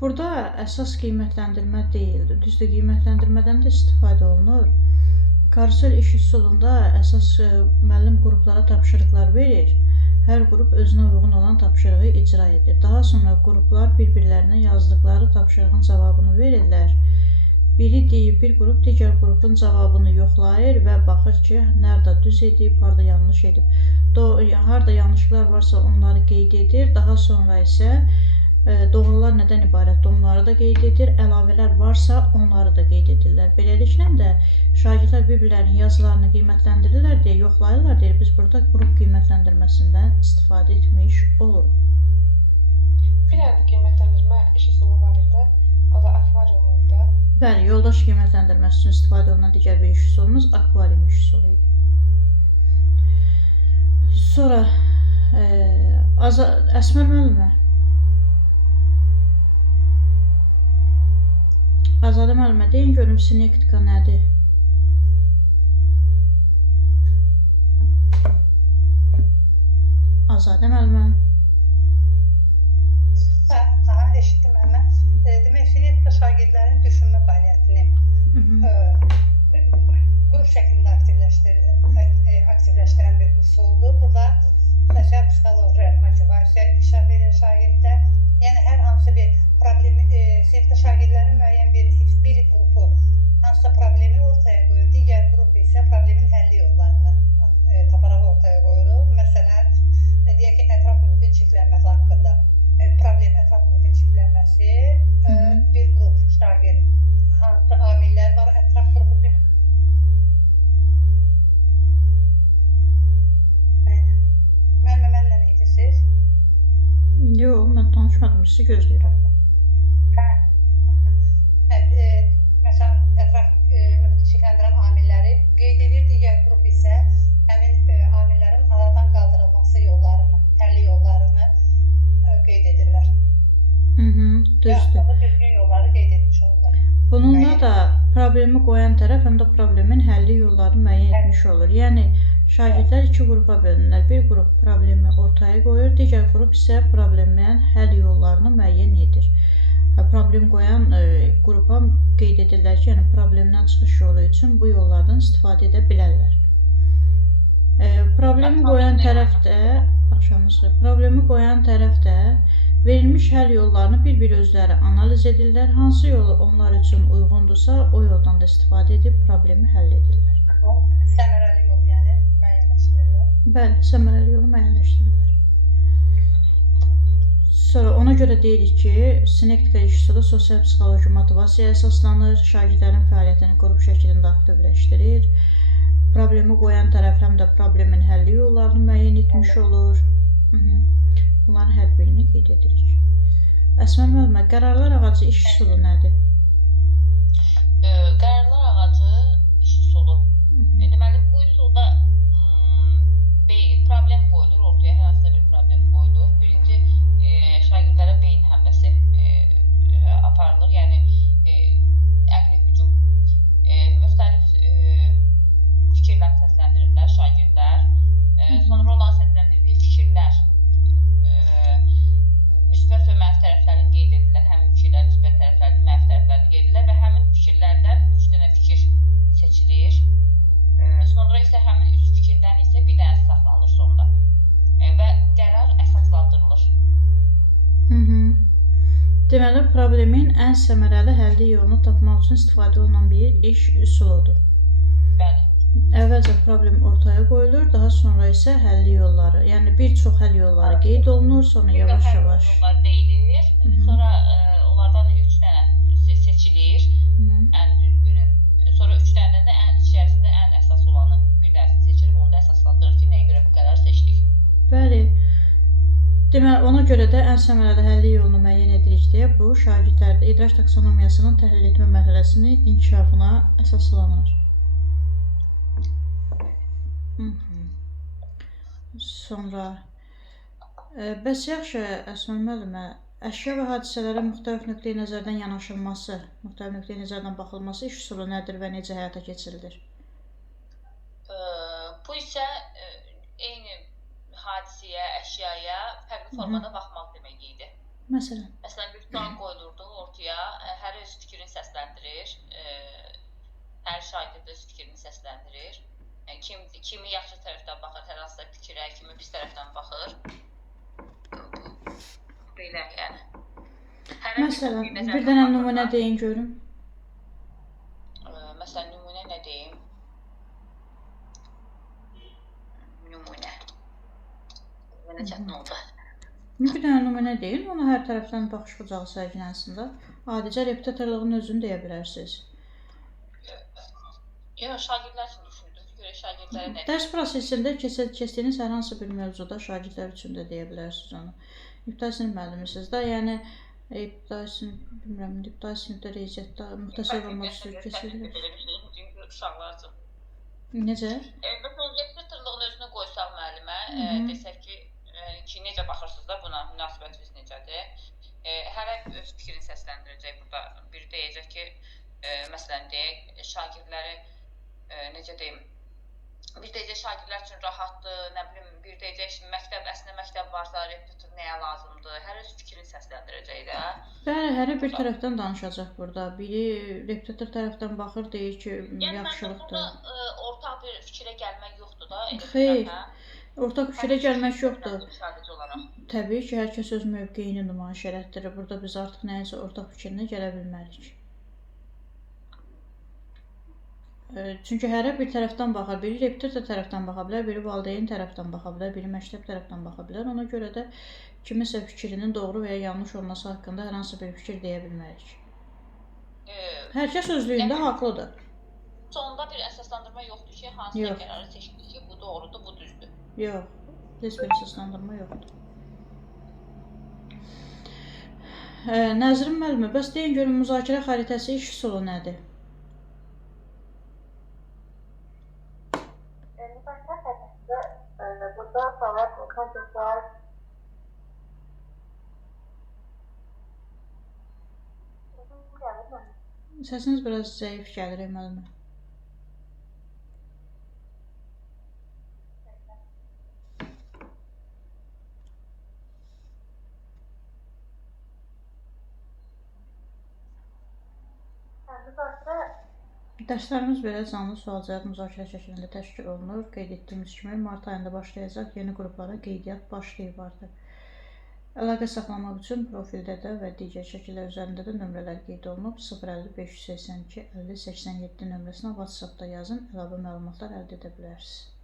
Burada əsas qiymətləndirmə deyildi. Düzdür, qiymətləndirmədən də istifadə olunur. Karusel iş üsulunda əsas müəllim qruplara tapşırıqlar verir. Hər qrup özünə uyğun olan tapşırığı icra edir. Daha sonra qruplar bir-birlərinə yazdıqları tapşırığın cavabını verirlər. Bir qrup digər qrupun cavabını yoxlayır və baxır ki, nerede düz edib, harda yanlış edib. Harda yanlışlar varsa onları qeyd edir. Daha sonra isə doğrular nədən ibarətdir, onları da qeyd edir. Əlavələr varsa onları da qeyd edirlər. Beləliklə də şagirdlər bir-birlərinin yazılarını qiymətləndirirlər deyə yoxlayırlar deyə biz burada qrup qiymətləndirməsindən istifadə etmiş oluruq. Bir dənə də qiymətləndirmə iş üsulu var idi. O da akvarium idi. Bəli, yoldaş qiymətləndirməsi üçün istifadə olunan digər bir iş üsulumuz akvarium iş üsulu idi. Sonra Əsmər müəllimə, Azadə müəllimə deyin görüm sinektika nədir? Azadə müəllimə. Eşitdim Əhməd. Demək, sinektika şagirdlərin düşünmə fəaliyyətini qrup şəklində aktivləşdirən bir üsuldur. Burada sosial psixoloji motivasiya inkişaf edir şagirdlər. Yəni hər hansı bir problemi, sinifdə şagirdlərin müəyyən bir qrupu hansısa problemi ortaya qoyur, digər qrup isə problemin həlli yollarını taparaq ortaya qoyulur. Məsələn, deyək ki, ətraf mühitin çirklənməsi haqqında ətraf mühitin çirklənməsi, bir qrup şagird hansı amillər var ətraf qrupu üçün? Müəllimə, mənlə edirsiniz? Yox, mən danışmadım, sizi gözləyirəm. Məsələn, ətraf mühiti çirkləndirən amilləri qeyd edir, digər qrup isə həmin amillərin aradan qaldırılması yollarını, həlli yollarını qeyd edirlər. Düzdür. Düzgün yolları qeyd etmiş olurlar. Bununla da problemi qoyan tərəf həm də problemin həlli yollarını müəyyən etmiş olur. Yəni, şagirdlər iki qrupa bölünürlər. Bir qrup problemi ortaya qoyur, digər qrup isə problemin həll yollarını müəyyən edir. Problem qoyan qrupa qeyd edirlər ki, yəni problemdən çıxış yolu üçün bu yollardan istifadə edə bilərlər. Problemi qoyan tərəf də verilmiş həll yollarını bir-bir özləri analiz edirlər. Hansı yolu onlar üçün uyğundursa, o yoldan da istifadə edib problemi həll edirlər. Səmərəli yol, yəni müəyyənləşdirirlər. Bəli, səmərəli yolu müəyyənləşdirirlər. Sonra ona görə deyirik ki, sinektika iş üsulu sosial psixoloji motivasiyaya əsaslanır, şagirdlərin fəaliyyətini qrup şəklində aktivləşdirir. Problemi qoyan tərəf həm də problemin həlli yollarını müəyyən etmiş olur. Bunların hər birini qeyd edirik. Əsmər müəllimə, qərarlar ağacı iş üsulu nədir? Qərarlar ağacı iş üsulu. Deməli, bu üsulda problem qoyulur, ortaya hər hansısa bir problem qoyulur. Birinci, şagirdlərə beyin həmləsi aparılır, yəni əqli hücum. Müxtəlif fikirlər səsləndirirlər şagirdlər. Sonra olan səsləndirdiyi fikirlər müsbət və mənfi tərəflərini qeyd edirlər. Həmin fikirlərin müsbət tərəflərini, mənfi tərəflərini qeyd edirlər və həmin fikirlərdən 3 dənə fikir seçilir. Sonra isə həmin 3 fikirdən isə bir dənəsi saxlanılır sonda və qərar əsaslandırılır. Deməli, problemin ən səmərəli həlli yolunu tapmaq üçün istifadə olunan bir iş üsuludur. Bəli. Əvvəlcə problem ortaya qoyulur, daha sonra isə həlli yolları, yəni bir çox həlli yolları qeyd olunur, sonra yavaş-yavaş. Yollar deyilir, sonra onlardan 3 dənə seçilir, ən düzgünü. Sonra 3 dənə də içərisində ən əsas olanı bir dənəsini seçilib, onu da əsaslandırır ki, nəyə görə bu qərar seçdik. Bəli. Deməli, ona görə də ən səmərəli həlli yolunu müəyyən edirik deyə bu şagirdlərdə idrak taksonomiyasının təhlil etmə mərhələsinin inkişafına əsaslanır. Sonra bəs yaxşı, Əsmər müəllimə, əşya və hadisələrə müxtəlif nöqteyi nəzərdən yanaşılması, müxtəlif nöqteyi nəzərdən baxılması iş üsulu nədir və necə həyata keçirilir? Bu isə eyni hadisəyə, əşyaya fərqli formada baxmaq demək idi. Məsələn, Məsələn, bir sual qoyulurdu ortaya, hər öz fikrini səsləndirir, hər şagird öz fikrini səsləndirir. Kimi yaxşı tərəfdən baxır, hər hansısa fikrə, kimi pis tərəfdən baxır. Belə, yəni. məsələn, bir dənə nümunə deyin görüm. Məsələn, nümunə nə deyim? Nümunə. Mənə çətin oldu. Bir dənə nümunə deyin, onu hər tərəfdən baxış bucağı sərgilənsin də. Adicə repetitorluğun özünü deyə bilərsiniz. Yox, şagirdlər üçün düşündüm. Görə şagirdlərə nə Dərs prosesində keçdiyiniz hər hansı bir mövzuda şagirdlər üçün də deyə bilərsiniz onu. İbtidai sinif müəllimisiniz də, yəni ibtidai sinif, bilmirəm, ibtidai sinifdə riyaziyyatda müxtəsər olmaq istəyir, keçirir. Çünki uşaqlar üçün. Necə? Məsələn, repetitorluğun özünü qoysaq müəllimə, desək ki, necə baxırsınız da buna, münasibətiniz necədir? Hərə öz fikrini səsləndirəcək burada. Biri deyəcək ki, məsələn deyək, şagirdləri, necə deyim, bir deyəcək şagirdlər üçün rahatdır, nə bilim, bir deyəcək məktəb, əslində məktəb varsa, repetitor nəyə lazımdır, hər öz fikrini səsləndirəcək də. Bəli, hərə bir tərəfdən danışacaq burada. Biri repetitor tərəfdən baxır, deyir ki, yaxşılıqdır. Yəni, burada ortaq bir fikrə gəlmək yoxdur da. Xeyr, ortaq fikrə gəlmək yoxdur. Sadəcə olaraq. Təbii ki, hər kəs öz mövqeyini nümayiş elətdirir. Burada biz artıq nəyinsə ortaq fikrinə gələ bilmərik. Çünki hərə bir tərəfdən baxar. Biri repetitor tərəfdən baxa bilər, biri valideyn tərəfdən baxa bilər, biri məktəb tərəfdən baxa bilər. Ona görə də kiminsə fikrinin doğru və ya yanlış olması haqqında hər hansı bir fikir deyə bilmərik. Hər kəs özlüyündə haqlıdır. Sonda bir əsaslandırma yoxdur ki, hansı qərarı seçdik ki, bu doğrudur, bu düzdür. Yox, heç bir əsaslandırma yoxdur. Nəzrin müəllimə, bəs deyin görün, müzakirə xəritəsi iş üsulu nədir? Burada salat, kontekstlər Səsiniz biraz zəif gəlir, müəllimə. Dərslərimiz belə canlı sual-cavab müzakirə şəklində təşkil olunur. Qeyd etdiyimiz kimi, mart ayında başlayacaq, yeni qruplara qeydiyyat başlayıb artıq. Əlaqə saxlamaq üçün profildə də və digər şəkillər üzərində də nömrələr qeyd olunub. 050 582 50 87 nömrəsinə WhatsApp-da yazın, əlavə məlumatlar əldə edə bilərsiniz.